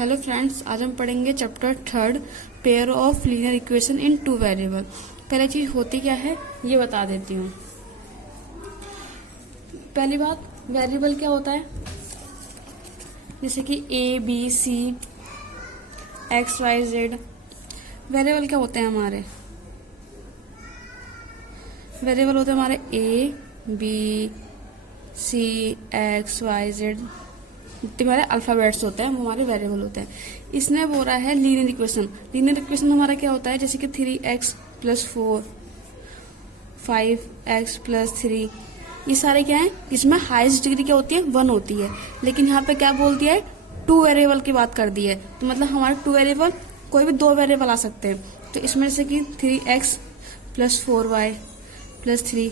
Hello friends, आज हम पढ़ेंगे chapter 3 pair of linear equation in two variable. पहले चीज होती क्या है ये बता देती हूँ। पहली बात, वेरिएबल क्या होता है, जैसे कि A B C X Y Z. Variable क्या होते हैं हमारे, वेरिएबल होते हैं हमारे A B C X Y Z, जितने हमारे अल्फाबेट्स होते हैं वो हमारे वेरिएबल होते हैं। इसने बोला है लीनियर इक्वेशन। लीनियर इक्वेशन हमारा क्या होता है, जैसे कि 3x + 4 5x + 3, ये सारे क्या है, इसमें हाईएस्ट डिग्री क्या होती है 1 होती है। लेकिन यहाँ पे क्या बोल दिया है, 2 वेरिएबल की बात कर दी है। तो मतलब हमारे 2 वेरिएबल, कोई भी 2 वेरिएबल आ सकते हैं। तो इसमें जैसे कि 3x + 4y + 3,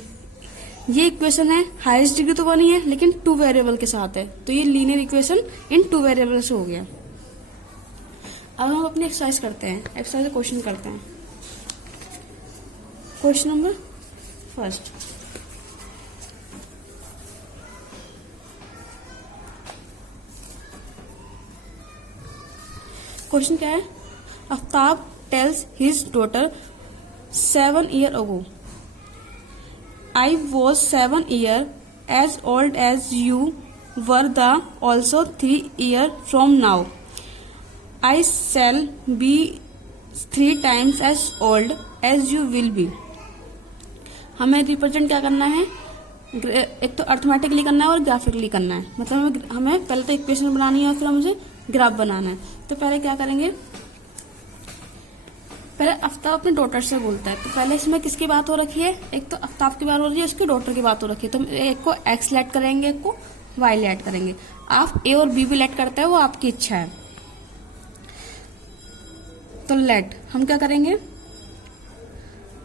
ये इक्वेशन है, हाईएस्ट डिग्री तो बनी है लेकिन 2 वेरिएबल के साथ है, तो ये लीनियर इक्वेशन इन 2 वेरिएबल से हो गया। अब हम अपनी एक्सरसाइज करते हैं, एक्सरसाइज क्वेश्चन करते हैं। क्वेश्चन नंबर फर्स्ट, क्वेश्चन क्या है, Aftab tales his daughter 7 years ago, I was 7 years as old as you were the also 3 years from now. I shall be 3 times as old as you will be. हमें represent क्या करना है, एक तो अर्थमेटिकली करना है और ग्राफिकली करना है। मतलब हमें पहले तो इक्वेशन बनानी है और फिर मुझे ग्राफ बनाना है। तो पहले क्या करेंगे, पहले आफ्ताब अपने डॉटर से बोलता है। तो पहले इसमें किसकी बात हो रखी है, एक तो आफ्ताब की बात हो रही है, उसकी डॉटर की बात हो रखी है। तो एक को एक्स लेट करेंगे, एक को वाई लेट करेंगे। आप ए और बी भी लेट करते हैं, वो आपकी इच्छा है। तो लेट हम क्या करेंगे,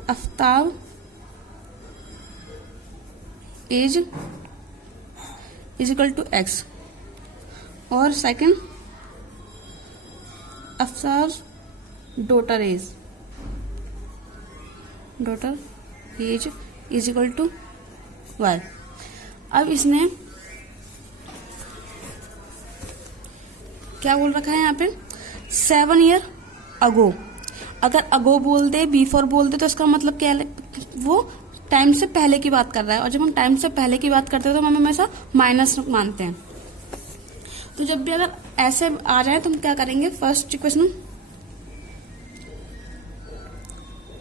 Aftab is equal to X, और second Aftab daughter age is equal to Y. अब इसने क्या बोल रखा है यहाँ पे, 7 years ago। अगर अगो बोल दे, बिफोर बोल दे, तो इसका मतलब क्या है, वो टाइम से पहले की बात कर रहा है। और जब हम टाइम से पहले की बात करते हैं तो हम हमेशा माइनस मानते हैं। तो जब भी अगर ऐसे आ जाए तो हम क्या करेंगे, first equation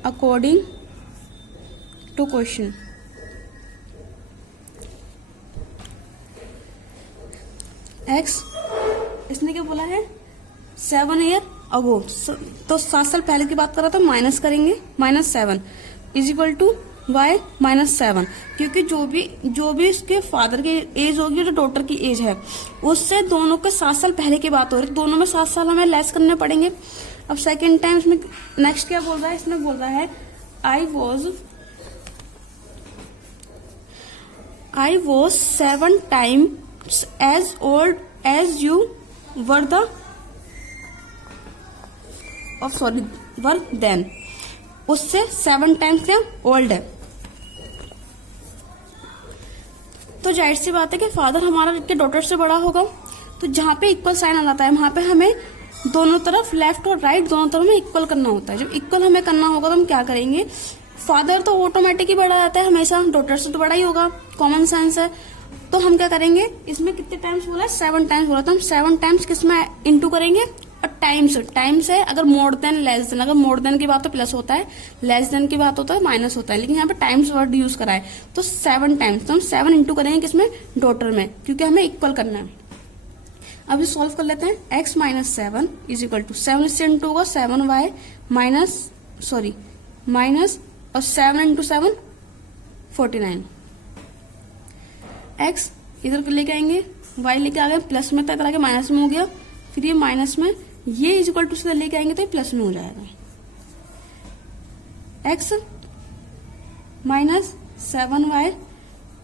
according to question, x, इसने क्या बोला है 7 years ago, तो 7 साल पहले की बात कर रहा था, माइनस करेंगे, -7 इज इक्वल टू वाई -7। क्योंकि जो भी इसके फादर की एज होगी और डॉटर की एज है, उससे दोनों के 7 साल पहले की बात हो रही है। दोनों में 7 साल हमें लेस करने पड़ेंगे। अब सेकेंड टाइम इसमें नेक्स्ट क्या बोल रहा है, इसमें बोल रहा है I was 7 times as old as you were then। उससे 7 times क्या ओल्ड है। तो जाहिर सी बात है कि फादर हमारा के डॉटर से बड़ा होगा। तो जहां पे इक्वल साइन आ जाता है, वहां पे हमें दोनों तरफ, लेफ्ट और राइट दोनों तरफ में इक्वल करना होता है। जब इक्वल हमें करना होगा तो हम क्या करेंगे, फादर तो ऑटोमेटिक ही बड़ा रहता है हमेशा, डॉटर से तो बड़ा ही होगा, कॉमन सेंस है। तो हम क्या करेंगे, इसमें कितने टाइम्स बोला है, 7 टाइम्स बोला, तो हम 7 टाइम्स किसमें इंटू करेंगे, और टाइम्स है। अगर मोर देन लेस देन, अगर मोर देन की बात तो प्लस होता है, लेस देन की बात होता है माइनस होता है, लेकिन यहाँ पे टाइम्स वर्ड यूज करा है। तो 7 टाइम्स, तो हम 7 इंटू करेंगे किसमें, डॉटर में, क्योंकि हमें इक्वल करना है। अब ये सॉल्व कर लेते हैं। x -7 इज इक्वल टू 7 से इंटू होगा 7y माइनस और 7 इंटू 7 49। x इधर लेके आएंगे, y लेके आ गए प्लस में, तक आगे माइनस में हो गया, फिर ये माइनस में, ये इज इक्वल टू से लेके आएंगे तो ये प्लस में हो जाएगा। x -7y,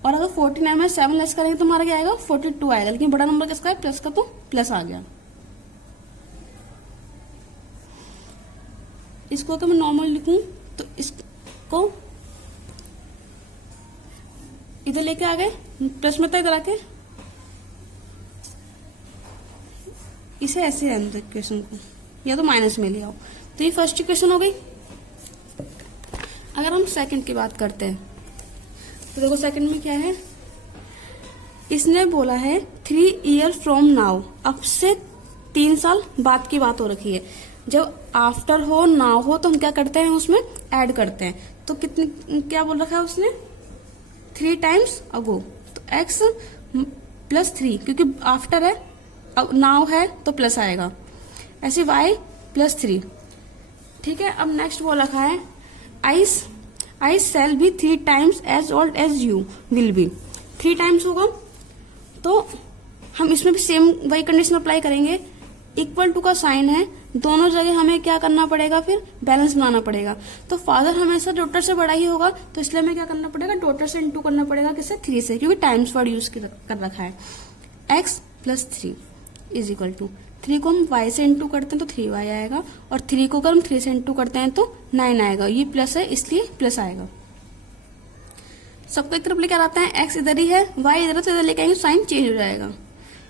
और अगर 49 में 7 लेस करेंगे तो हमारा क्या आएगा, 42 आएगा। लेकिन बड़ा नंबर किसका है, प्लस का, तो प्लस आ गया। इसको अगर मैं नॉर्मल लिखूं तो इसको इधर लेके आ गए, प्लस में था इधर आके, इसे ऐसे रहने दो इक्वेशन को, या तो माइनस में ले आओ। तो ये फर्स्ट इक्वेशन हो गई। अगर हम सेकंड की बात करते हैं तो देखो सेकंड में क्या है, इसने बोला है 3 ईयर फ्रॉम नाउ, अब से 3 साल बाद की बात हो रखी है। जब आफ्टर हो नाउ हो तो हम क्या करते हैं, उसमें ऐड करते हैं। तो कितनी क्या बोल रखा है उसने, 3 टाइम्स अगो, तो x प्लस 3, क्योंकि आफ्टर है, नाउ है तो प्लस आएगा, ऐसे y प्लस 3। ठीक है, अब नेक्स्ट बोल रखा है I shall be 3 times as old as you will be. 3 times होगा तो हम इसमें भी सेम वही कंडीशन अप्लाई करेंगे। इक्वल टू का साइन है, दोनों जगह हमें क्या करना पड़ेगा, फिर बैलेंस बनाना पड़ेगा। तो फादर हमेशा डॉटर से बड़ा ही होगा, तो इसलिए हमें क्या करना पड़ेगा, डॉटर से इंटू करना पड़ेगा, किससे, 3 से, क्योंकि टाइम्स वर्ड यूज कर रखा है। x plus 3 is equal to 3 को हम y से इंटू करते हैं तो 3y आएगा, और 3 को अगर हम 3 से इंटू करते हैं तो 9 आएगा। ये प्लस है इसलिए प्लस आएगा। सबको एक तरफ लेकर आते हैं, x इधर ही है, y इधर है, तो इधर लेके आएंगे साइन चेंज हो जाएगा।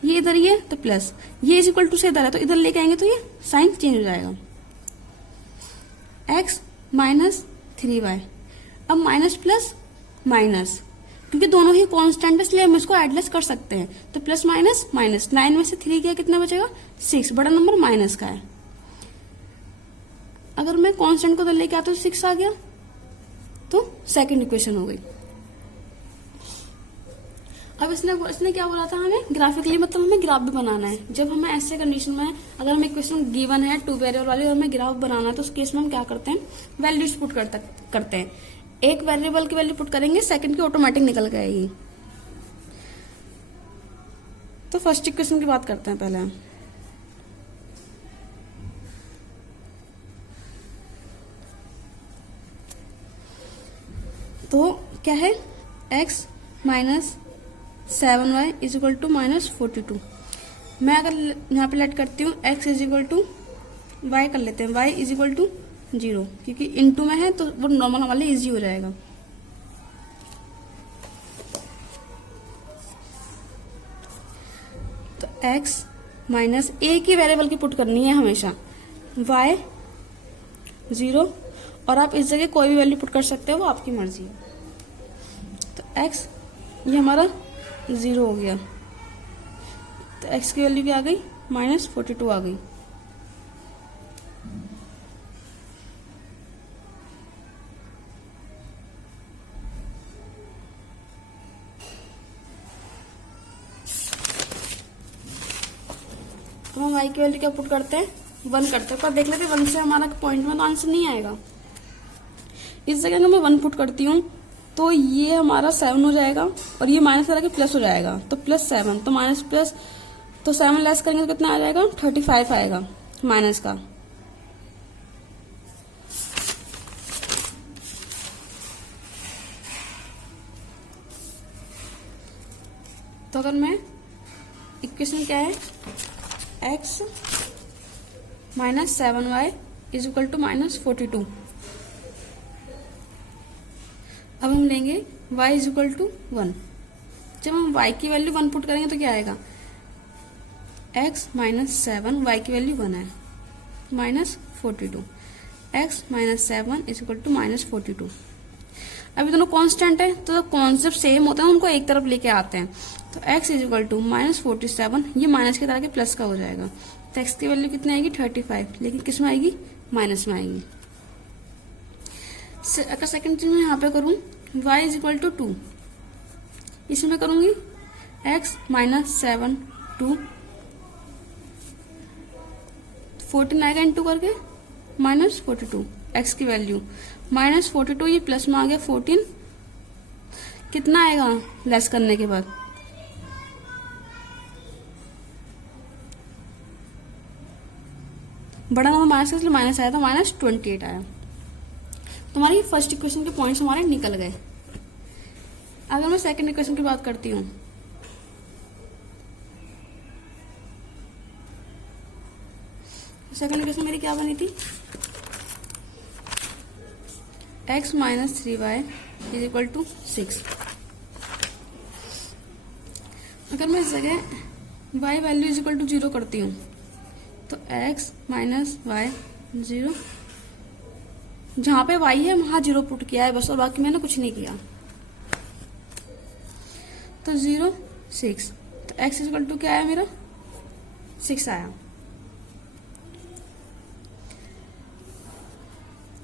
ये इधर ही है तो प्लस, ये इज इक्वल टू से इधर है तो इधर लेके आएंगे तो ये साइन चेंज हो जाएगा। x माइनस 3y, अब माइनस प्लस माइनस, क्योंकि दोनों ही कांस्टेंट है इसलिए हम इसको एडलेस कर सकते हैं। तो प्लस माइनस माइनस, 9 में से 3 गया कितना बचेगा, 6, बड़ा नंबर माइनस का है। अगर मैं कांस्टेंट को इधर लेके आता हूँ 6 आ गया, तो सेकंड इक्वेशन हो गई। अब इसने क्या बोला था हमें, ग्राफिकली, मतलब हमें ग्राफ भी बनाना है। जब हमें ऐसे कंडीशन में, अगर हमें इक्वेशन गिवन है 2 वेरिएबल वाली और हमें ग्राफ बनाना है, तो उस केस में हम क्या करते हैं, वैल्यूज पुट करते हैं। एक वेरिएबल की वैल्यू पुट करेंगे, सेकंड की ऑटोमेटिक निकल के आएगी। तो फर्स्ट इक्वेशन की बात करते हैं पहले। तो क्या है, x minus 7y is equal to minus 42। मैं अगर यहाँ पे लेट करती हूँ x is equal to y कर लेते हैं, y इज इक्वल टू 0, क्योंकि इनटू में है तो वो नॉर्मल हमारे लिए इजी हो जाएगा। तो x माइनस एक ही वेरिएबल की पुट करनी है हमेशा, y 0, और आप इस जगह कोई भी वैल्यू पुट कर सकते हो, वो आपकी मर्जी है। तो x ये हमारा 0 हो गया, तो x की वैल्यू क्या आ गई, माइनस 42 आ गई। तो हम y की वैल्यू क्या पुट करते हैं, 1 करते हैं। पर देख लेते हैं 1 से हमारा पॉइंट में तो आंसर नहीं आएगा। इस जगह अगर मैं 1 पुट करती हूँ तो ये हमारा 7 हो जाएगा, और ये माइनस करा के प्लस हो जाएगा, तो प्लस 7, तो माइनस प्लस, तो 7 लेस करेंगे तो कितना आ जाएगा, 35 आएगा माइनस का। तो अगर मैं इक्वेशन क्या है, x minus 7y is equal to minus 42। अब हम लेंगे y इज इक्वल टू 1। जब हम y की वैल्यू 1 पुट करेंगे तो क्या आएगा, x माइनस 7, y की वैल्यू 1 है, minus 42, x minus 7 is equal to minus 42। अभी दोनों कांस्टेंट है तो कॉन्सेप्ट सेम होता है, उनको एक तरफ लेके आते हैं। तो x is equal to minus 47, ये माइनस की तरह के प्लस का हो जाएगा, तो x की वैल्यू कितनी आएगी, 35, लेकिन किस में आएगी, माइनस में आएगी। अगर सेकंड चीज में यहाँ पे करूँ, y इज इक्वल टू 2, इसमें करूंगी x माइनस 7 2, 14 आएगा इंटू करके, माइनस 42, x की वैल्यू माइनस 42, ये प्लस में आ गया 14, कितना आएगा लेस करने के बाद, बड़ा नंबर माइनस इसलिए माइनस आया, तो माइनस 28 आया। तुम्हारी फर्स्ट इक्वेशन के पॉइंट्स हमारे निकल गए। अगर मैं सेकंड इक्वेशन की बात करती हूँ, सेकंड इक्वेशन मेरी क्या बनी थी, x minus 3y is equal to 6। अगर मैं इस जगह y value is equal to 0 करती हूँ तो x माइनस वाई 0, जहां पे y है वहां 0 पुट किया है बस, और बाकी मैंने कुछ नहीं किया। तो 0 6, तो x इक्वल टू क्या आया मेरा 6 आया।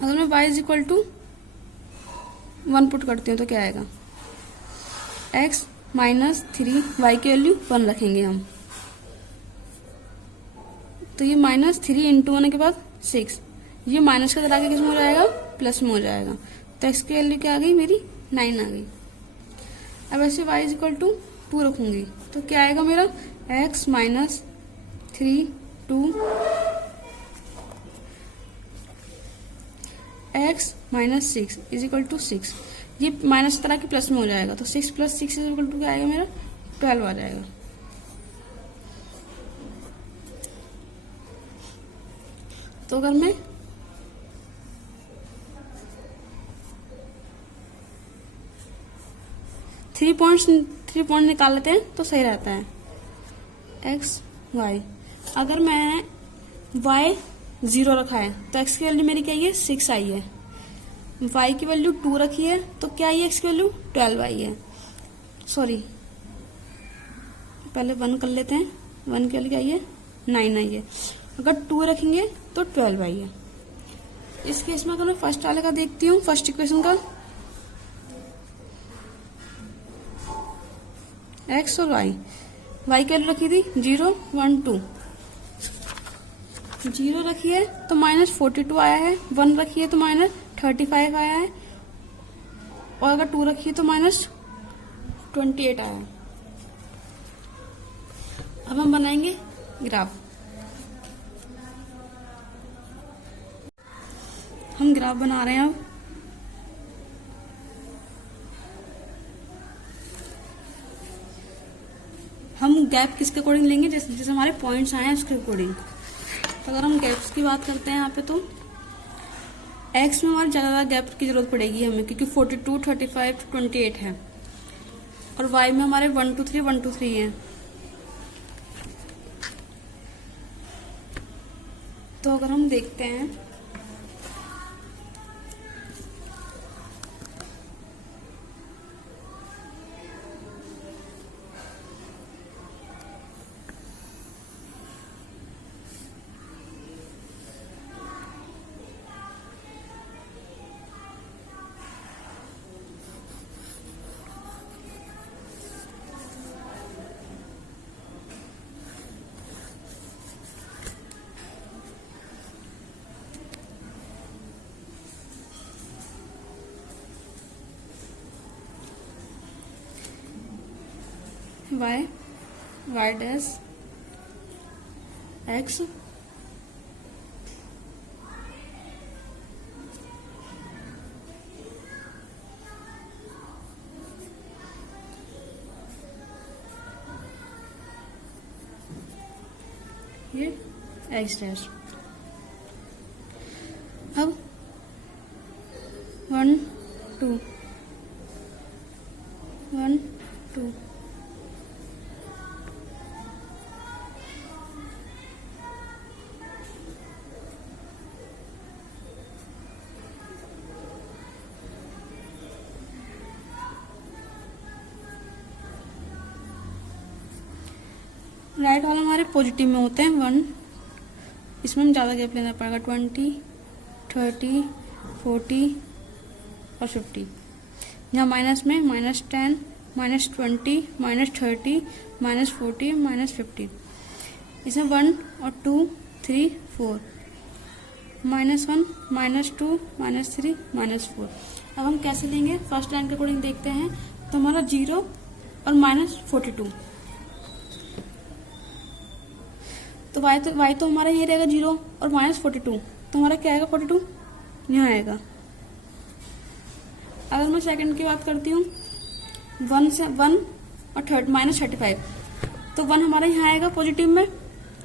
अगर मैं y is equal to 1 put करती हूँ तो क्या आएगा, x माइनस 3, y की वैल्यू 1 रखेंगे हम, तो ये माइनस 3 इंटू होने के बाद 6, ये माइनस का तरह के किस में हो जाएगा, प्लस में हो जाएगा। तो x की वैल्यू क्या आ गई मेरी 9 आ गई। अब ऐसे y इज इक्वल टू 2 रखूंगी तो क्या आएगा मेरा, x minus 3 2, x minus 6 is equal to 6, ये माइनस तरह के प्लस में हो जाएगा। तो 6 प्लस 6 इज इक्वल टू क्या आएगा मेरा 12 आ जाएगा। तो अगर मैं थ्री पॉइंट निकाल लेते हैं तो सही रहता है, एक्स वाई। अगर मैं y 0 रखा है तो x की वैल्यू मेरी क्या है 6 आई है, y की वैल्यू 2 रखी है तो क्या आई है x की वैल्यू 12 आई है। सॉरी, पहले 1 कर लेते हैं, 1 की वैल्यू क्या आई है 9 आई है। अगर 2 रखेंगे तो 12 आई है। इस केस में अगर मैं फर्स्ट वाले का देखती हूँ, फर्स्ट इक्वेशन का x और y की वैल्यू रखी थी 0 1 2, 0 रखी है तो माइनस 42 आया है, 1 रखी है तो माइनस 35 आया है, और अगर 2 रखी है तो माइनस 28 आया है। अब हम बनाएंगे ग्राफ। हम ग्राफ बना रहे हैं। अब हम गैप किसके अकॉर्डिंग लेंगे, जैसे हमारे पॉइंट्स आए हैं उसके अकॉर्डिंग। तो अगर हम गैप्स की बात करते हैं यहाँ पे, तो x में हमारे ज़्यादा गैप की जरूरत पड़ेगी हमें, क्योंकि 42 35 28 है, और y में हमारे 1 2 3 1 2 3 है। तो अगर हम देखते हैं y डैश x ये x डैश। अब 1 2 1 2 राइट वाला हमारे पॉजिटिव में होते हैं 1, इसमें हम ज़्यादा गैप लेना पड़ेगा 20 30 40 और 50। यहाँ माइनस में -10 -20 -30 -40 -50, इसमें 1 और 2 3 4 -1 -2 -3 -4। अब हम कैसे लेंगे, फर्स्ट लाइन के अकॉर्डिंग देखते हैं। तो हमारा 0 और -42, तो y तो हमारा ये रहेगा 0 और -42, तो हमारा क्या आएगा 42 यहाँ आएगा। अगर मैं सेकंड की बात करती हूँ 1 और -35, तो 1 हमारा यहाँ आएगा पॉजिटिव में,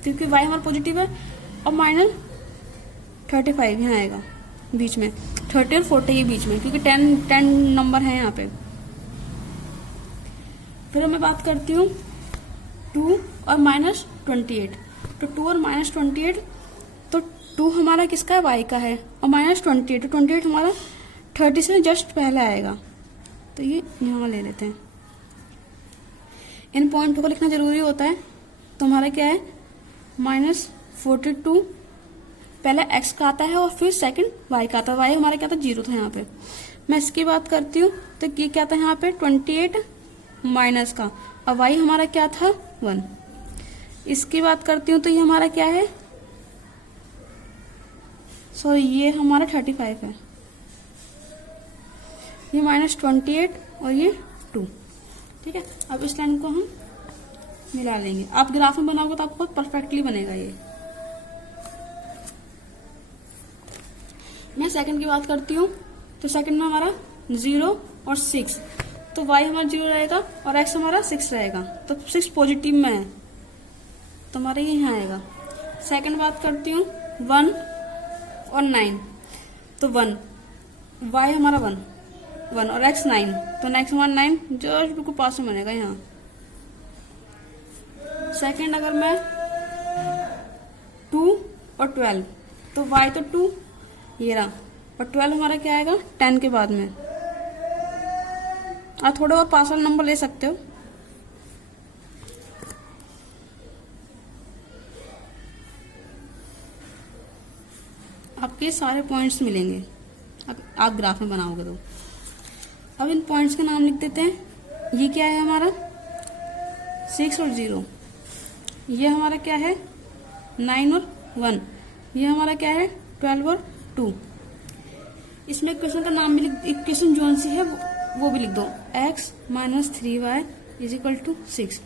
क्योंकि y हमारा पॉजिटिव है, और -35 यहाँ आएगा बीच में, 30 और 40 के बीच में, क्योंकि 10 नंबर है यहाँ पे। फिर मैं बात करती हूँ 2 और -28, तो 2 और माइनस 28, तो 2 हमारा किसका है, y का है, और माइनस 28, तो 28 हमारा 30 से जस्ट पहले आएगा, तो ये यहाँ ले लेते हैं। इन पॉइंटों को लिखना जरूरी होता है। तो हमारा क्या है, -42 पहले x का आता है और फिर सेकंड y का आता है। y हमारा क्या था, 0 था यहाँ पे। मैं इसकी बात करती हूँ तो ये क्या था यहाँ पे 28 माइनस का, और y हमारा क्या था 1। इसकी बात करती हूँ तो ये हमारा क्या है, सॉरी ये हमारा 35 है, ये -28 और ये 2। ठीक है, अब इस लाइन को हम मिला लेंगे। आप ग्राफ में बनाओगे तो आपको परफेक्टली बनेगा ये। मैं सेकंड की बात करती हूँ तो सेकंड में हमारा 0 और 6, तो y हमारा 0 रहेगा और x हमारा 6 रहेगा, तो 6 पॉजिटिव में है तो हमारा ये यहाँ आएगा। सेकंड बात करती हूँ 1 और 9, तो 1 y हमारा 1 और x 9, तो नेक्स्ट हमारा 9 जस्ट बिल्कुल पास में बनेगा यहाँ। सेकंड अगर मैं 2 और 12, तो y तो 2 ये रहा, और 12 हमारा क्या आएगा 10 के बाद में। आप थोड़े और पार्सल नंबर ले सकते हो। आपके सारे पॉइंट्स मिलेंगे आप ग्राफ में बनाओगे तो। अब इन पॉइंट्स के नाम लिख देते हैं। ये क्या है हमारा 6 और 0, ये हमारा क्या है 9 और 1, ये हमारा क्या है 12 और 2। इसमें इक्वेशन का नाम भी लिख, इक्वेशन जोन सी है वो भी लिख दो, x - 3y = 6।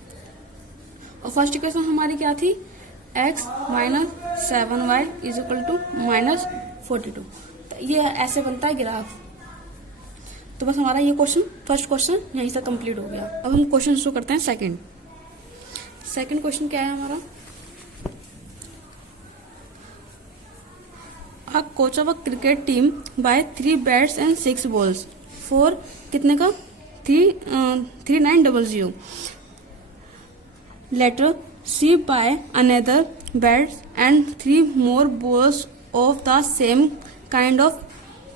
और फर्स्ट इक्वेशन हमारी क्या थी, x - 7y = -42। तो ये ऐसे बनता है ग्राफ। तो बस हमारा ये क्वेश्चन, फर्स्ट क्वेश्चन यहीं से कंप्लीट हो गया। अब हम क्वेश्चन शुरू करते हैं सेकंड क्वेश्चन क्या है हमारा, A coach of a cricket team by 3 bats and 6 balls for कितने का 3900। Later she buy another bats and 3 more balls of the same kind of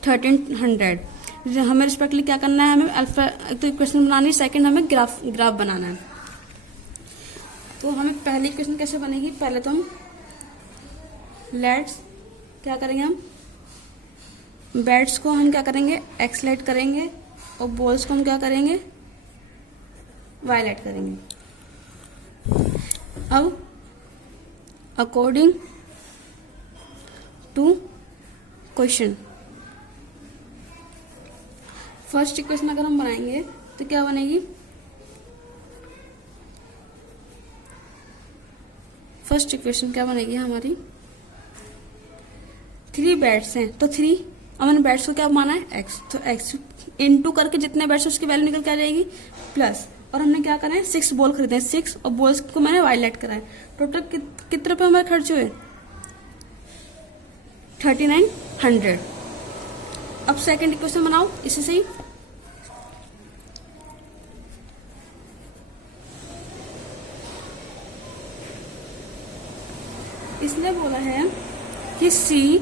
1300। हमें रिस्पेक्टली क्या करना है, हमें अल्फा तो इक्वेशन बनानी, सेकंड हमें ग्राफ बनाना है। तो हमें पहली इक्वेशन कैसे बनेगी, पहले तो हम लेट्स क्या करेंगे, हम बैट्स को हम क्या करेंगे एक्सलेट करेंगे और बॉल्स को हम क्या करेंगे वायलेट करेंगे। अब according to question, first equation अगर हम बनाएंगे तो क्या बनेगी, फर्स्ट इक्वेशन क्या बनेगी हमारी, 3 बैट्स हैं तो 3, अब मैंने बैट्स को क्या माना है x, तो x इनटू करके जितने बैट्स उसकी वैल्यू निकल के आ जाएगी प्लस, और हमने क्या करा है 6 बॉल खरीदे हैं, 6 और बॉल्स को मैंने वायलेट करा है। टोटल कितने रुपए हमारे खर्च हुए 3900। अब सेकंड इक्वेशन बनाओ इसी से ही। इसने बोला है कि C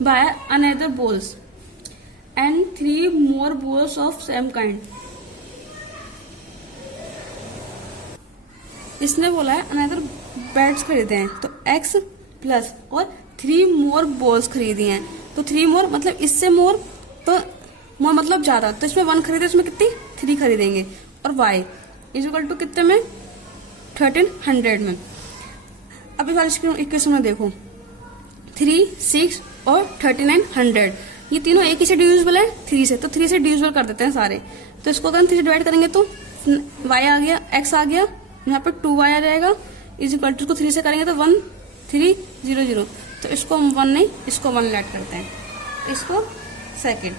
by another balls and 3 more balls of same kind। इसने बोला है अनदर बैट्स खरीदे हैं तो x प्लस और 3 मोर बॉल्स खरीदी हैं, तो 3 मोर मतलब इससे मोर, तो मोर मतलब ज्यादा, तो इसमें 1 खरीदे, इसमें कितनी 3 खरीदेंगे, और y = कितने में 1300 में। अब इस इक्वेशन में देखो 3, 6 और 3900, ये तीनों एक ही से डिविजिबल है 3 से, तो 3 से डिविजिबल कर देते हैं सारे। तो इसको अगर 3 से डिवाइड करेंगे तो y आ गया, x आ गया, यहाँ पर 2y आ जाएगा, इसको 3 से करेंगे तो 1300, तो इसको हम 1 नहीं, इसको 1 ऐड करते हैं, इसको सेकंड।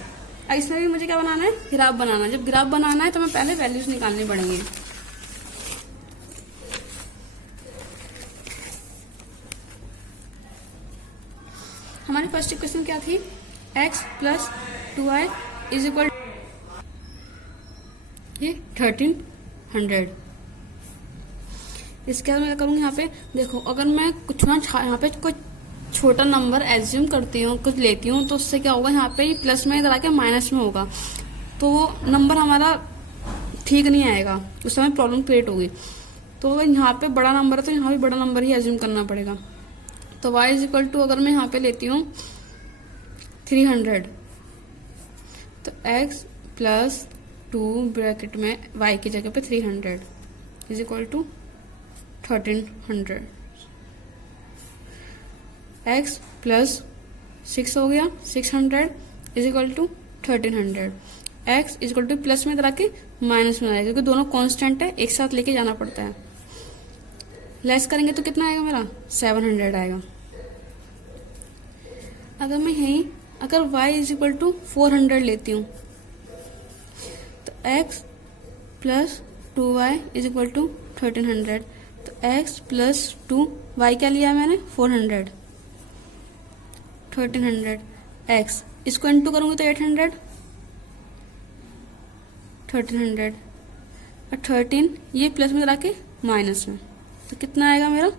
अब इसमें भी मुझे क्या बनाना है, ग्राफ बनाना है। जब ग्राफ बनाना है तो मैं पहले वैल्यूज निकालनी पड़ेंगी। हमारी फर्स्ट इक्वेशन क्या थी, x + 2y = ये 1300। इसके बाद मैं क्या करूँगी, यहाँ पे देखो अगर मैं कुछ यहाँ पे कोई छोटा नंबर एज्यूम करती हूँ, कुछ लेती हूँ, तो उससे क्या होगा, यहाँ पे प्लस में इधर आके माइनस में होगा, तो वो नंबर हमारा ठीक नहीं आएगा, उस समय प्रॉब्लम क्रिएट होगी। तो अगर यहाँ पे बड़ा नंबर है तो यहाँ भी बड़ा नंबर ही एज्यूम करना पड़ेगा। तो y इज इक्वल टू अगर मैं यहाँ पे लेती हूँ 300, तो x प्लस 2 ब्रैकेट में y की जगह पे 300 is equal to 1300, x plus 6 हो गया 600 is equal to 1300, x is equal to plus में इधर आके माइनस में आएगा, क्योंकि दोनों कांस्टेंट है, एक साथ लेके जाना पड़ता है। लेस करेंगे तो कितना आएगा मेरा, 700 आएगा। अगर मैं यही अगर y इज इक्वल टू 400 लेती हूँ, तो x plus 2y is equal to 1300, तो x प्लस 2, y क्या लिया मैंने 400, 1300, x इसको इंटू करूंगी तो 800, 1300 और 13 ये प्लस में करा के माइनस में, तो कितना आएगा मेरा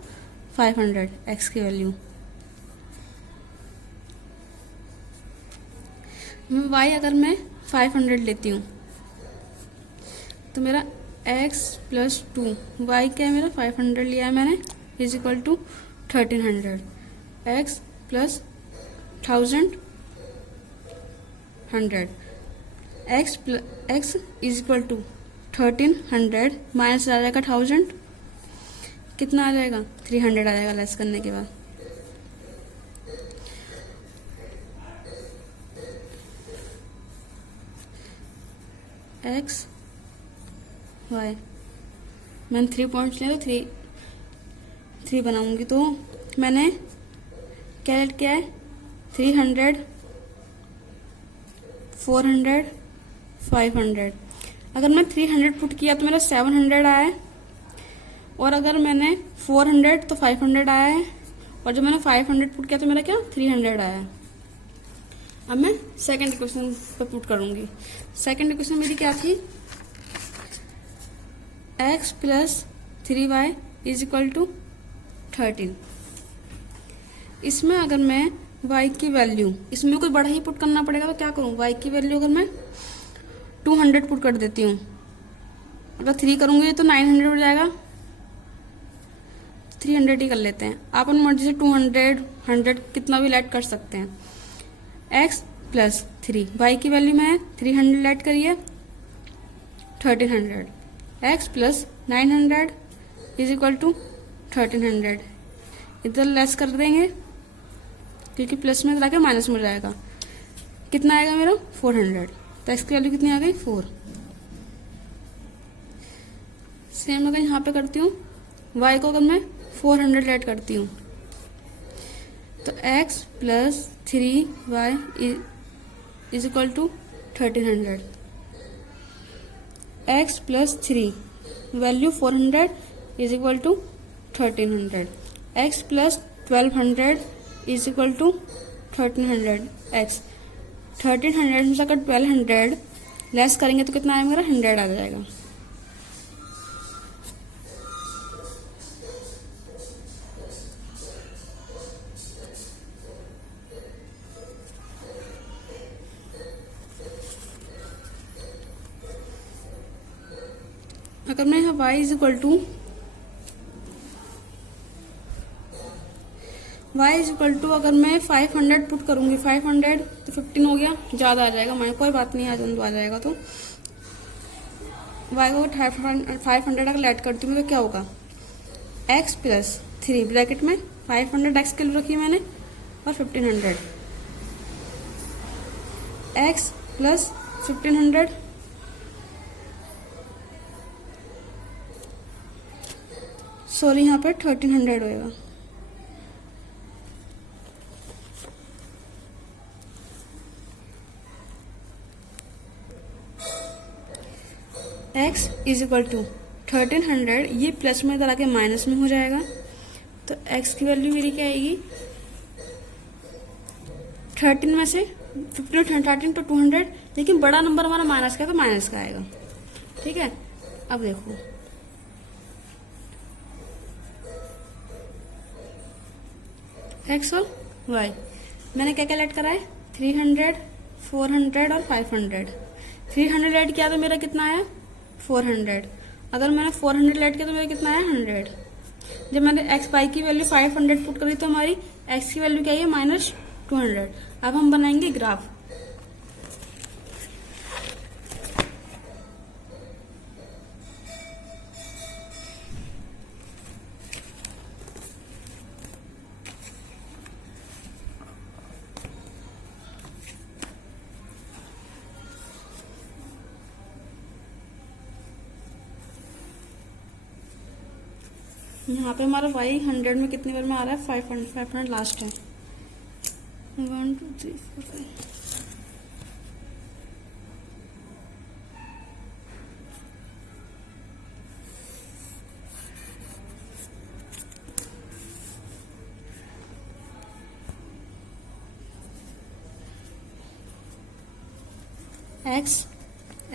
500 x की वैल्यू। y अगर मैं 500 लेती हूँ तो मेरा x प्लस 2, y क्या है मेरा 500 लिया है मैंने, is equal to 1300, x plus 1000 x is equal to 1300 minus आ जाएगा 1000, कितना आ जाएगा 300 आ जाएगा लेस करने के बाद। x y मैंने 3 पॉइंट्स लिए तो 3 बनाऊंगी, तो मैंने क्या ऐड किया है 300 400 500। अगर मैं 300 पुट किया तो मेरा 700 आया है, और अगर मैंने 400 तो 500 आया है, और जब मैंने 500 पुट किया तो मेरा क्या 300 आया है। अब मैं सेकंड इक्वेशन पे पुट करूंगी। सेकंड इक्वेशन मेरी क्या थी, x plus 3y is equal to 13। इसमें अगर मैं y की वैल्यू, इसमें कोई बड़ा ही पुट करना पड़ेगा, तो क्या करूं, y की वैल्यू अगर मैं 200 पुट कर देती हूँ, अगर 3 करूंगी तो 900 हो जाएगा, 300 ही कर लेते हैं। आप अपनी मर्जी से 200 100 कितना भी ऐड कर सकते हैं। x प्लस 3, y की वैल्यू में 300 ऐड करिए 1300, x plus 900 is equal to 1300, इधर लेस कर देंगे क्योंकि प्लस में लगा के माइनस में जाएगा, कितना आएगा मेरा 400, तो x की वैल्यू कितनी आ गई 4। सेम अगर यहाँ पे करती हूँ, y को अगर मैं 400 ऐड करती हूँ, तो x plus 3y is equal to 1300, x plus 3 value 400 is equal to 1300, x plus 1200 is equal to 1300, x 1300 में से अगर 1200 लेस करेंगे तो कितना आएगा मेरा 100 आ जाएगा। अगर मैं यहाँ y इज इक्वल टू अगर मैं 500 पुट करूंगी, 500 तो 15 हो गया, ज्यादा आ जाएगा, मैं कोई बात नहीं, आ जाएगा। तो y को 500 अगर ऐड करती हूँ तो क्या होगा, x प्लस 3 ब्रैकेट में 500 x के लिए रखी मैंने और 1500, x प्लस 1500 सॉरी यहाँ पे 1300 होएगा, x इज इक्वल टू 1300, ये प्लस में इधर आके माइनस में हो जाएगा, तो x की वैल्यू मेरी क्या आएगी 13 में से 15 13 तो 200, लेकिन बड़ा नंबर हमारा माइनस का है तो माइनस का आएगा। ठीक है, अब देखो एक्स और वाई। मैंने क्या क्या ऐड करा है, 300, 400 और 500। 300 ऐड किया तो मेरा कितना आया, 400। अगर मैंने 400 ऐड किया तो मेरा कितना आया, 100। जब मैंने एक्स वाई की वैल्यू 500 पुट करी तो हमारी एक्स की वैल्यू क्या है, -200। अब हम बनाएंगे ग्राफ। यहाँ पे हमारा y 100 में कितनी बार में आ रहा है, 500 लास्ट है। 1 2 3 4 5।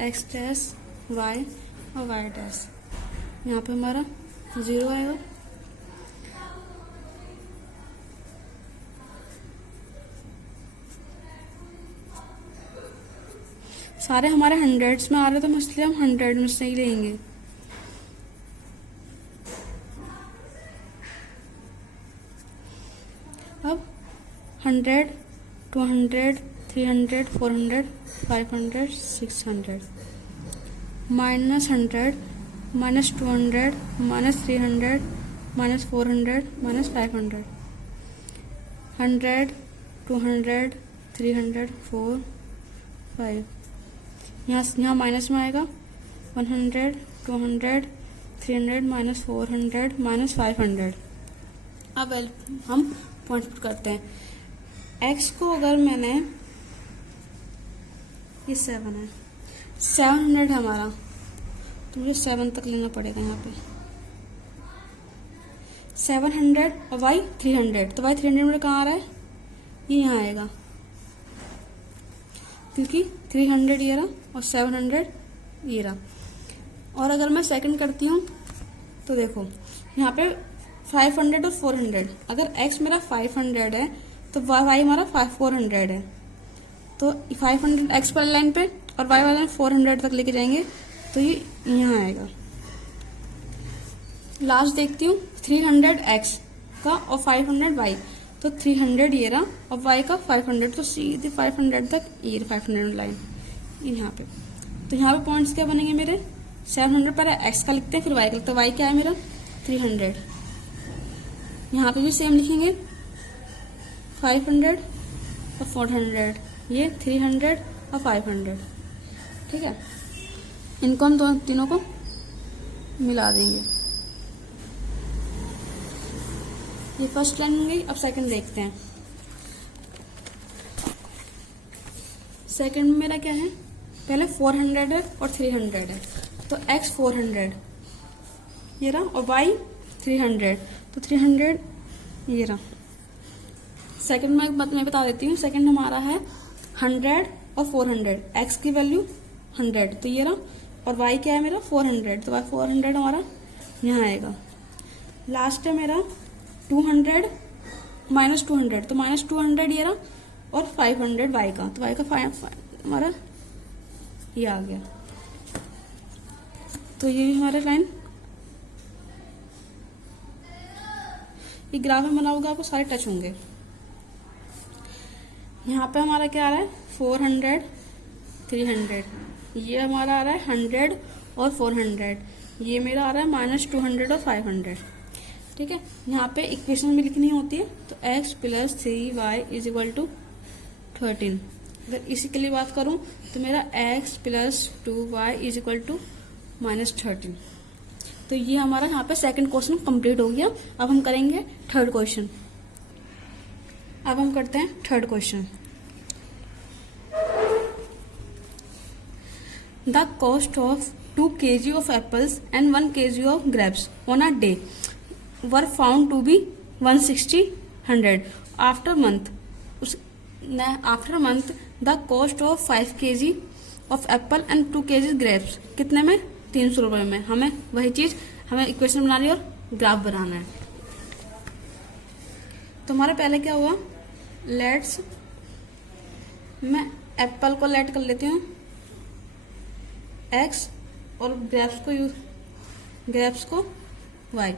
x डैश y और y डैश, यहाँ पे हमारा 0 आएगा। सारे हमारे हंड्रेड्स में आ रहे तो इसलिए हम 100 में से ही लेंगे। अब 100, 200, 300, 400, 500, 600, -100, -200, -300, -400, -500, 100, 200, 300, 4, 5। यहाँ माइनस में आएगा 100, 200, 300, -400, -500। अब हम पॉइंट पुट करते हैं। x को अगर मैंने, ये 7 है, 700 है हमारा, तो मुझे 7 तक लेना पड़ेगा। यहाँ पे 700 और y 300, तो y 300 मेरे कहाँ आ रहा है, ये यहाँ आएगा, क्योंकि 300 ये रहा और 700 ये रहा। और अगर मैं सेकंड करती हूँ तो देखो यहाँ पे 500 और 400, अगर x मेरा 500 है तो y हमारा 400 है, तो 500 x वाली लाइन पे और y वाली लाइन 400 तक लेके जाएंगे, तो ये यहाँ आएगा। लास्ट देखती हूँ 300 x का और 500 y, तो 300 ये रहा और y का 500, तो सीधे 500 तक ये 500 लाइन यहाँ पे। तो यहाँ पे पॉइंट्स क्या बनेंगे मेरे, 700 पर x का लिखते हैं, फिर y का लिखते हैं। y क्या है मेरा 300। यहाँ पे भी सेम लिखेंगे 500 और 400, ये 300 और 500। ठीक है, इनको हम तीनों को मिला देंगे। ये फर्स्ट लाइन हो गई। अब सेकंड देखते हैं। सेकंड में मेरा क्या है, पहले 400 है और 300 है, तो x 400 ये रहा और y 300, तो 300 ये रहा। सेकंड में एक बात मैं बता देती हूँ, सेकंड हमारा है 100 और 400, x की वैल्यू 100, तो ये रहा, और y क्या है मेरा 400, तो y 400 हमारा यहाँ आएगा। लास्ट है मेरा 200 -200, तो -200 ये रहा और 500 y का, तो y का 5 हमारा ये आ गया। तो ये भी हमारा लाइन, ये ग्राफ में बना होगा, आपको सारे टच होंगे। यहाँ पे हमारा क्या आ रहा है 400, 300, ये हमारा आ रहा है 100 और 400, ये मेरा आ रहा है -200 और 500। ठीक है, यहाँ पे इक्वेशन में लिखनी होती है, तो x + 3y = 13। अगर इसी के लिए बात करूं तो मेरा x + 2y = -13। तो ये हमारा यहाँ पे सेकंड क्वेश्चन कंप्लीट हो गया। अब हम करेंगे थर्ड क्वेश्चन। अब हम करते हैं third question. The cost of 2 kg of apples and 1 kg of grapes on a day were found to be 160 after month the cost of 5 kg of apple and 2 kg grapes कितने में, 300 रुपए में। हमें वही चीज, हमें इक्वेशन बनानी है और ग्राफ बनाना है। तो हमारा पहले क्या हुआ, लेट्स, मैं एप्पल को लेट कर लेती हूँ x और ग्रेप्स को y।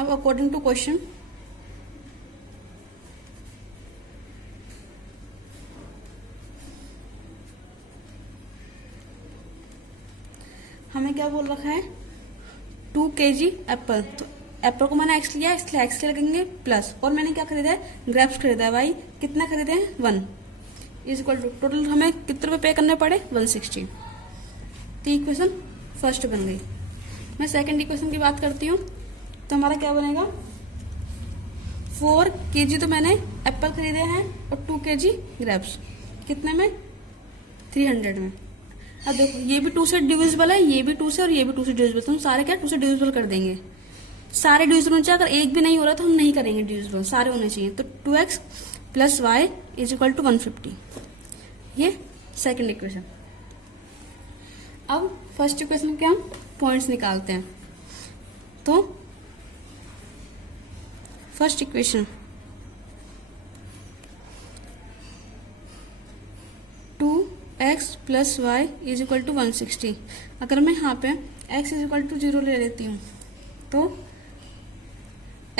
अब अकॉर्डिंग टू क्वेश्चन हमें क्या बोल रखा है, 2 kg एप्पल। तो एप्पल को मैंने x लिया, इसलिए x लगेंगे प्लस, और मैंने क्या खरीदा है, ग्रेप्स खरीदा है, y कितना खरीदे हैं 1, इज इक्वल टू टोटल हमें कितने रुपए पे करने पड़े 160। तो इक्वेशन फर्स्ट बन गई। मैं सेकंड इक्वेशन की बात करती हूँ, तो हमारा क्या बनेगा, 4 kg तो मैंने एप्पल खरीदे हैं और 2 kg ग्रेप्स, कितने में 300 में। अब देखो ये भी 2 से डिविजिबल है, ये भी 2 से और ये भी 2 से डिविजिबल, तो हम सारे क्या 2 से डिविजिबल कर देंगे। सारे डिविजिबल होने चाहिए, अगर एक भी नहीं हो रहा तो हम नहीं करेंगे डिविजिबल, सारे होने चाहिए। तो 2x plus y is equal to 150, ये सेकंड इक्वेशन। अब फर्स्ट इक्वेशन के हम पॉइंट्स निकालते हैं। तो first equation 2x plus y is equal to 160। अगर मैं यहाँ पे x इज इक्वल टू 0 ले लेती हूँ, तो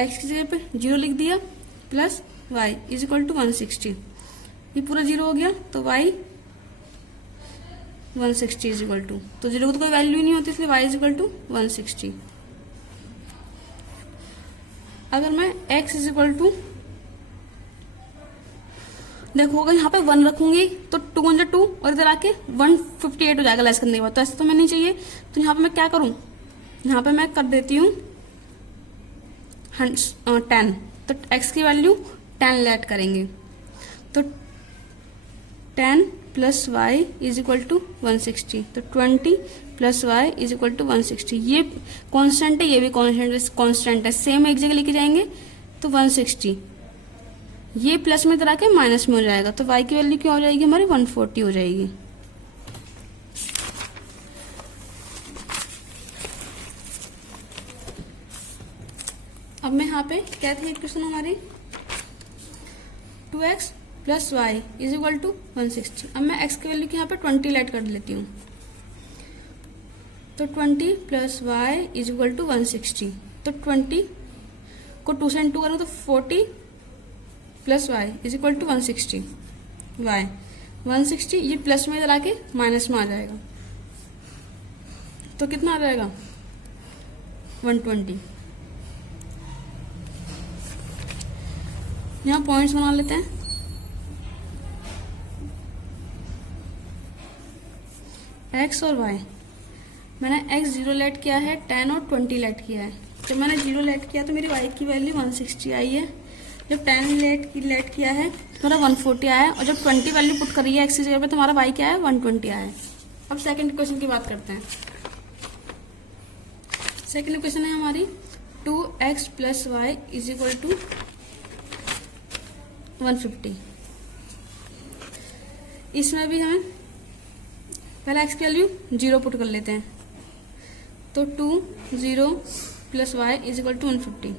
x की जगह पे 0 लिख दिया, plus y is equal to 160, ये पूरा 0 हो गया, तो y 160 इज इक्वल टू, तो 0 को तो कोई वैल्यू ही नहीं होती, इसलिए y इज इक्वल टू 160। अगर मैं x इज इक्वल टू, देखो अगर यहाँ पे 1 रखूंगी तो 2 × 2 और इधर आके 158 हो जाएगा लेस करने के बाद, तो ऐसा तो मैं नहीं चाहिए। तो यहाँ पे मैं क्या करूं, यहाँ पे मैं कर देती हूँ 10, तो x की वैल्यू 10 लेट करेंगे, तो 10 plus y is equal to 160, तो 20 plus y is equal to 160। ये कांस्टेंट है, ये भी कांस्टेंट है, सेम एक जगह लेके जाएंगे, तो 160, ये प्लस में इधर आके माइनस में हो जाएगा, तो y की वैल्यू क्या हो जाएगी हमारी 140 हो जाएगी। अब मैं यहाँ पे क्या थी इक्वेशन हमारी, 2x plus y is equal to 160। अब मैं x की वैल्यू की यहाँ पे 20 लेट कर लेती हूँ, तो 20 plus y is equal to 160, तो 20 को 2 से 2 करूँ तो 40 plus y is equal to 160, y 160, ये प्लस में इधर आके माइनस में आ जाएगा, तो कितना आ जाएगा 120। यहाँ पॉइंट्स बना लेते हैं। x और y, मैंने x 0 लेट किया है, 10 और 20 लेट किया है। जब मैंने 0 लेट किया तो मेरी y की वैल्यू 160 आई है, जब 10 लेट किया है तो मेरा 140 आया है, और जब 20 वैल्यू पुट करी है x की जगह पे तो हमारा y क्या है 120 आया है। अब सेकंड इक्वेशन की बात करते हैं। सेकंड इक्वेशन है हमारी 2x plus y is equal to 150। इसमें भी हमें पहले x की वैल्यू 0 पुट कर लेते हैं, तो 2 0 plus y is equal to 150,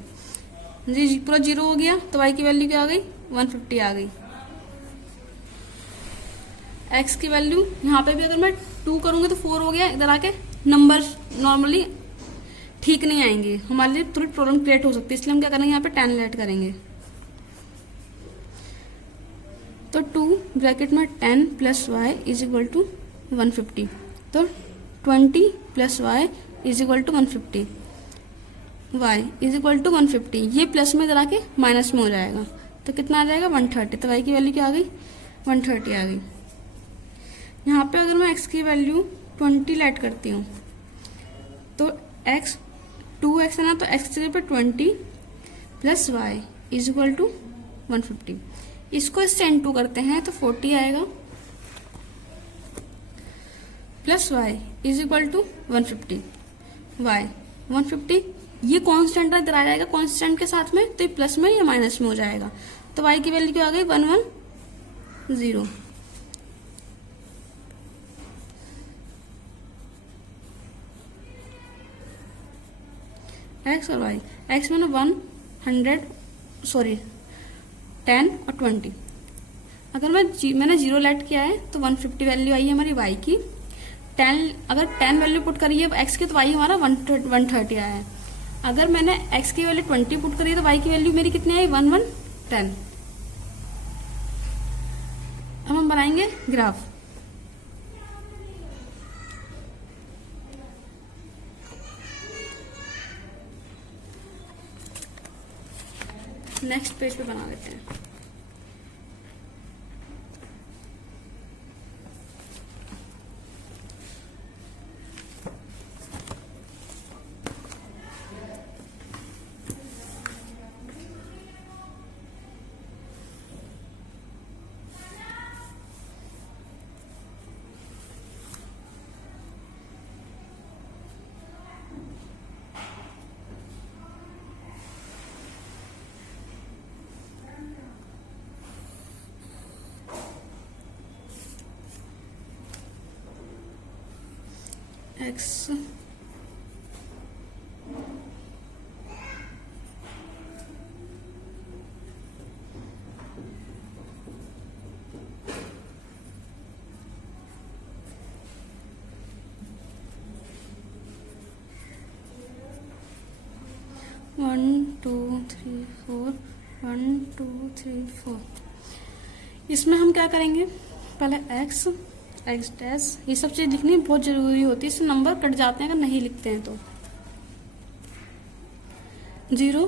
जी पूरा 0 हो गया, तो y की वैल्यू क्या आ गई 150 आ गई। x की वैल्यू यहाँ पे भी अगर मैं 2 करूंगी तो 4 हो गया, इधर आके नंबर नॉर्मली ठीक नहीं आएंगे, हमारे लिए थोड़ी प्रॉब्लम क्रिएट हो सकती है, इसलिए हम क्या करेंगे यहाँ पे 10 लेट करेंगे, तो 2 ब्रैकेट में 10 plus y is equal to 150, तो 20 plus y is equal to 150, y is equal to 150, ये प्लस में इधर आके माइनस में हो जाएगा, तो कितना आ जाएगा 130, तो वाई की वैल्यू क्या आ गई 130 आ गई। यहाँ पे अगर मैं x की वैल्यू 20 लेट करती हूँ, तो x 2x है ना, तो x की जगह पे 20 plus y is equal to 150, इसको इससे n2 करते हैं तो 40 आएगा, plus y is equal to 150, y 150, ये कांस्टेंट इधर आ जाएगा कांस्टेंट के साथ में, तो ये प्लस में या माइनस में हो जाएगा, तो y की वैल्यू क्या आ गई 110। x और y, x मैंने 100 सॉरी 10 और 20। अगर मैंने 0 लेट किया है तो 150 वैल्यू आई है हमारी y की। 10 अगर 10 वैल्यू पुट करी है x की तो y हमारा 130 आया है। अगर मैंने x की वैल्यू 20 पुट करी है तो y की वैल्यू मेरी कितनी आई 1110। अब हम बनाएंगे ग्राफ। नेक्स्ट पेज पे बना लेते हैं। x 1 2 3 4 1 2 3 4। इसमें हम क्या करेंगे, पहले x डैश ये सब चीज लिखनी बहुत जरूरी होती है, इससे नंबर कट जाते हैं अगर नहीं लिखते हैं तो। 0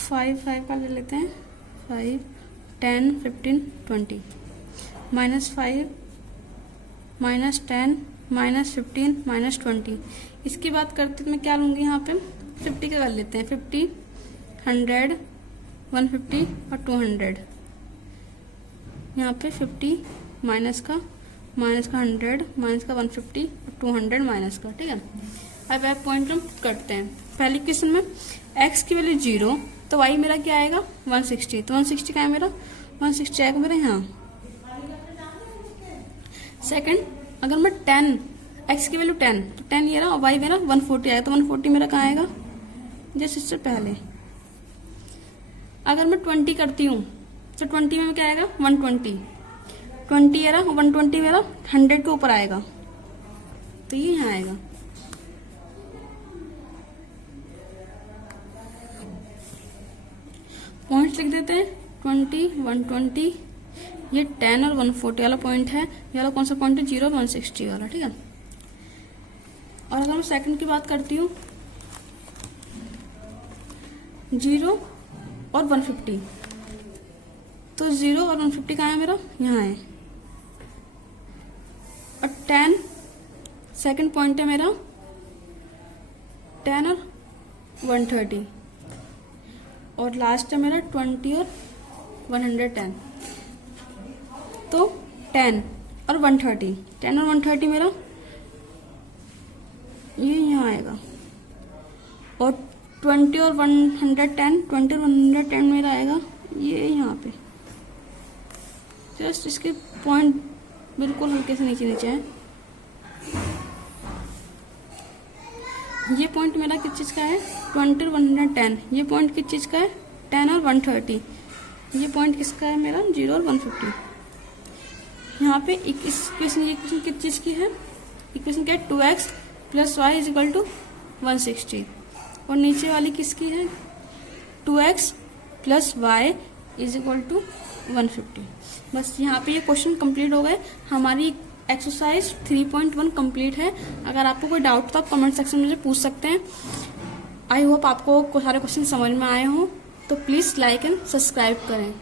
5 का ले लेते हैं, 5 10 15 20 -5 -10 -15 -20। इसकी बात करते तो मैं क्या लूंगी यहाँ पे 50 का कर लेते हैं, 50 100 150 और 200। यहाँ पे 50 माइनस का 100 माइनस का 150 और 200 माइनस का, ठीक है। अब एक पॉइंट हम करते हैं। पहली क्वेश्चन में x की वैल्यू 0 तो y मेरा क्या आएगा 160। तो 160 का है मेरा 160 आएगा मेरा यहाँ। सेकंड अगर मैं 10 x की वैल्यू 10 तो 10 ये रहा और y मेरा 140 आएगा। तो 140 मेरा कहाँ आएगा जैसे इससे पहले। अगर मैं 20 करती हूँ तो 20 में क्या आएगा 120 20 है 120 मेरा 100 के ऊपर आएगा तो ये यहाँ आएगा। पॉइंट्स लिख देते हैं 20 120, ये 10 और 140 वाला पॉइंट है। ये वाला कौन सा पॉइंट है 0 160 वाला, ठीक है। और अगर मैं सेकंड की बात करती हूँ 0 और 150 तो 0 और 150 कहाँ है मेरा यहाँ है। और 10 सेकंड पॉइंट है मेरा 10 और 130 और लास्ट है मेरा 20 और 110। तो 10 और 130 10 और 130 मेरा ये यहाँ आएगा और 20 और 110 20 और 110 मेरा आएगा ये यहाँ पे। जस्ट इसके पॉइंट बिल्कुल हल्के से नीचे नीचे है। ये पॉइंट मेरा किस चीज़ का है 20 और 110। ये पॉइंट किस चीज़ का है 10 और 130। ये पॉइंट किसका है मेरा 0 और 150। यहाँ पे इक्वेशन ये इक्वेशन किस चीज़ की है, इक्वेशन क्या है 2x + y = 160 और नीचे वाली किसकी है 2x + y = 150। बस यहाँ पे ये क्वेश्चन कंप्लीट हो गए। हमारी एक्सरसाइज 3.1 कंप्लीट है। अगर आपको कोई डाउट तो आप कमेंट सेक्शन में मुझे पूछ सकते हैं। आई होप आपको सारे क्वेश्चन समझ में आए हों। तो प्लीज़ लाइक एंड सब्सक्राइब करें।